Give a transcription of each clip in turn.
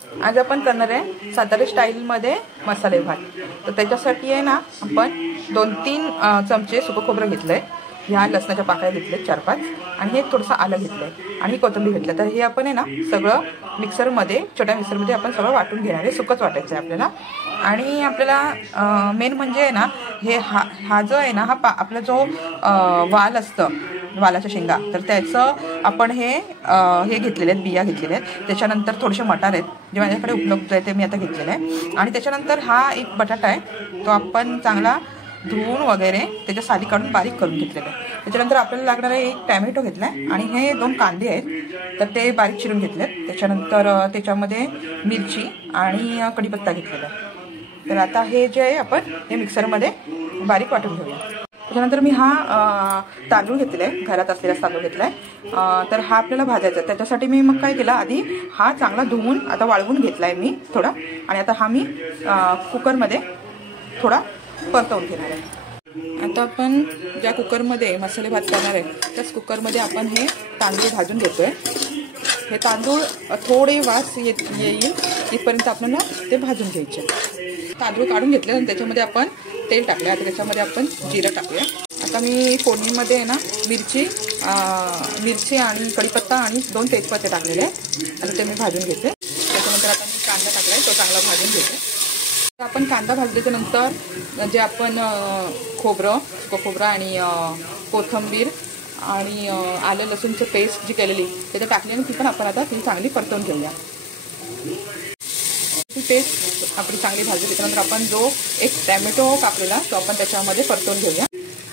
आज आपण करणार आहे सातारा स्टाईलमध्ये मसाले भात। तर त्याच्यासाठी आहे ना आपण 2-3 चमचे सुकं खोबरं घेतलंय, ह्या लसणाच्या पाकळ्या घेतल्या 4-5 आणि हे थोडंसं आलं घेतलंय आणि कोथिंबीर घेतलं। तर हे आपण आहे ना सगळं मिक्सरमध्ये, छोट्या मिक्सरमध्ये आपण सगळं वाटून घेणार आहे। सुकंच वाटायचं आहे आपल्याला। आणि आपल्याला मेन म्हणजे आहे ना हे हा जो आहे ना हा आपला जो वाल असतं, वालाच्या शेंगा, तर त्याचं आपण हे घेतलेले आहेत, बिया घेतलेल्या आहेत। त्याच्यानंतर थोडेसे मटार आहेत जे माझ्याकडे उपलब्ध आहे, ते मी आता घेतलेले आहे। आणि त्याच्यानंतर हा एक बटाटा आहे, तो आपण चांगला धुवून वगैरे त्याच्या साली काढून बारीक करून घेतलेला आहे। त्याच्यानंतर आपल्याला लागणार आहे एक टॅमॅटो घेतला आहे आणि हे 2 कांदे आहेत, तर ते बारीक चिरून घेतलेत। त्याच्यानंतर त्याच्यामध्ये मिरची आणि कढीपत्ता घेतलेला आहे। तर आता हे जे आहे आपण हे मिक्सरमध्ये बारीक वाटून घेऊया। त्याच्यानंतर मी हा तांदूळ घेतलेला आहे, घरात असलेला तांदूळ घेतला आहे। तर हा आपल्याला भाजायचा आहे। त्याच्यासाठी मी मग काय केलं, आधी हा चांगला धुवून आता वाळवून घेतला आहे मी थोडा, आणि आता हा मी कुकरमध्ये थोडा परतवून घेणार आहे। आता आपण ज्या कुकरमध्ये मसाले भात करणार आहे त्याच कुकरमध्ये आपण हे तांदूळ भाजून घेतोय। हे तांदूळ थोडे वास येईल इथपर्यंत आपल्याला ते भाजून घ्यायचे। तांदूळ काढून घेतले आणि त्याच्यामध्ये आपण तेल टाकले। आता त्याच्यामध्ये आपण जिरं टाकूया। आता मी फोडणीमध्ये आहे ना मिरची आणि कढीपत्ता आणि 2 तेजपत्ते टाकलेले आहेत आणि ते मी भाजून घेते। त्याच्यानंतर आता मी कांदा टाकलाय, तो चांगला भाजून घेते। आपण कांदा भाजल्याच्या नंतर जे आपण खोबरं आणि कोथिंबीर आणि आलं लसूणचं पेस्ट जी केलेली त्याच्यात टाकली आणि ती पण आपण आता ती चांगली परतवून घेऊया। ती पेस्ट आपली चांगली भाजली त्याच्यानंतर आपण जो एक टॅमॅटो कापलेला तो आपण त्याच्यामध्ये परतवून घेऊया।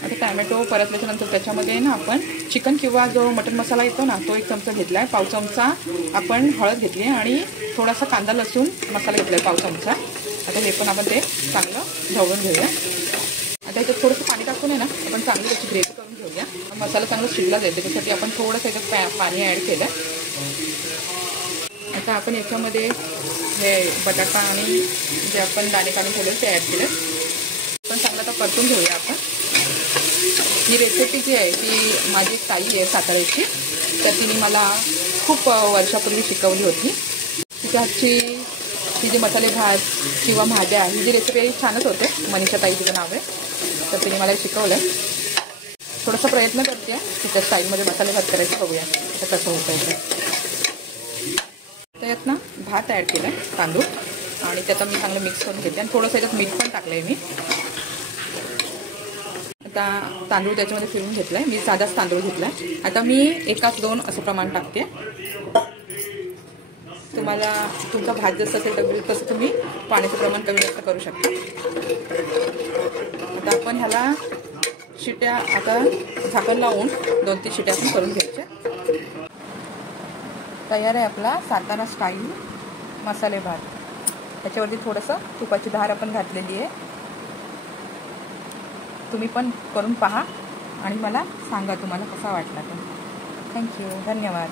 आता टॅमॅटो परतल्याच्या नंतर त्याच्यामध्ये ना आपण चिकन किंवा जो मटन मसाला येतो ना तो 1 चमचा घेतला आहे, पाव चमचा आपण हळद घेतली आहे आणि थोडासा कांदा लसूण मसाला घेतला आहे पाव चमचा। आता हे पण आपण ते चांगलं ढवळून घेऊया। आता याच्यात थोडंसं पाणी टाकून आहे ना आपण चांगली त्याची ग्रेव्ही करून घेऊया। मसाला चांगला शिजला जाईल त्याच्यासाठी आपण थोडंसं याच्यात पाणी ॲड केलं। आता आपण याच्यामध्ये हे बटाटा आणि जे आपण दाणे काढून ठेवले ते ॲड केले। पण चांगलं आता परतून घेऊया आपण। ही रेसिपी जी आहे ती माझी एक ताई आहे साताऱ्याची, तर तिने मला खूप वर्षापूर्वी शिकवली होती। तिच्या हातची ही जी मसाले भात किंवा भाज्या ही जी रेसिपी आहे छानच होते। मनीषा ताई तिचं नाव आहे, तर तिने मला शिकवलं। थोडासा प्रयत्न करते आहे तिच्या स्टाईलमध्ये मसाले भात करायचं, बघूया तर कसं होतं आहे। त्याच्यात ना भात ॲड केला आहे तांदूळ आणि त्यात मी चांगलं मिक्स करून घेते आणि थोडंसं याच्यात मीठ पण टाकलं आहे मी। आता तांदूळ त्याच्यामध्ये फिरून घेतला आहे, मी साधाच तांदूळ घेतला आहे। आता मी 1-2 असं प्रमाण टाकते। तुम्हाला तुमचा भात जसं असेल तसं तुम्ही पाण्याचं प्रमाण कमी जास्त करू शकता। आता आपण ह्याला शिट्या आता झाकण लावून 2-3 शिट्या आपण करून घ्यायच्या। तयार आहे आपला सातारा स्टाईल मसाले भात। त्याच्यावरती थोडंसं तुपाची धार आपण घातलेली आहे। तुम्ही पण करून पहा आणि मला सांगा तुम्हाला कसा वाटला तो। थँक्यू, धन्यवाद।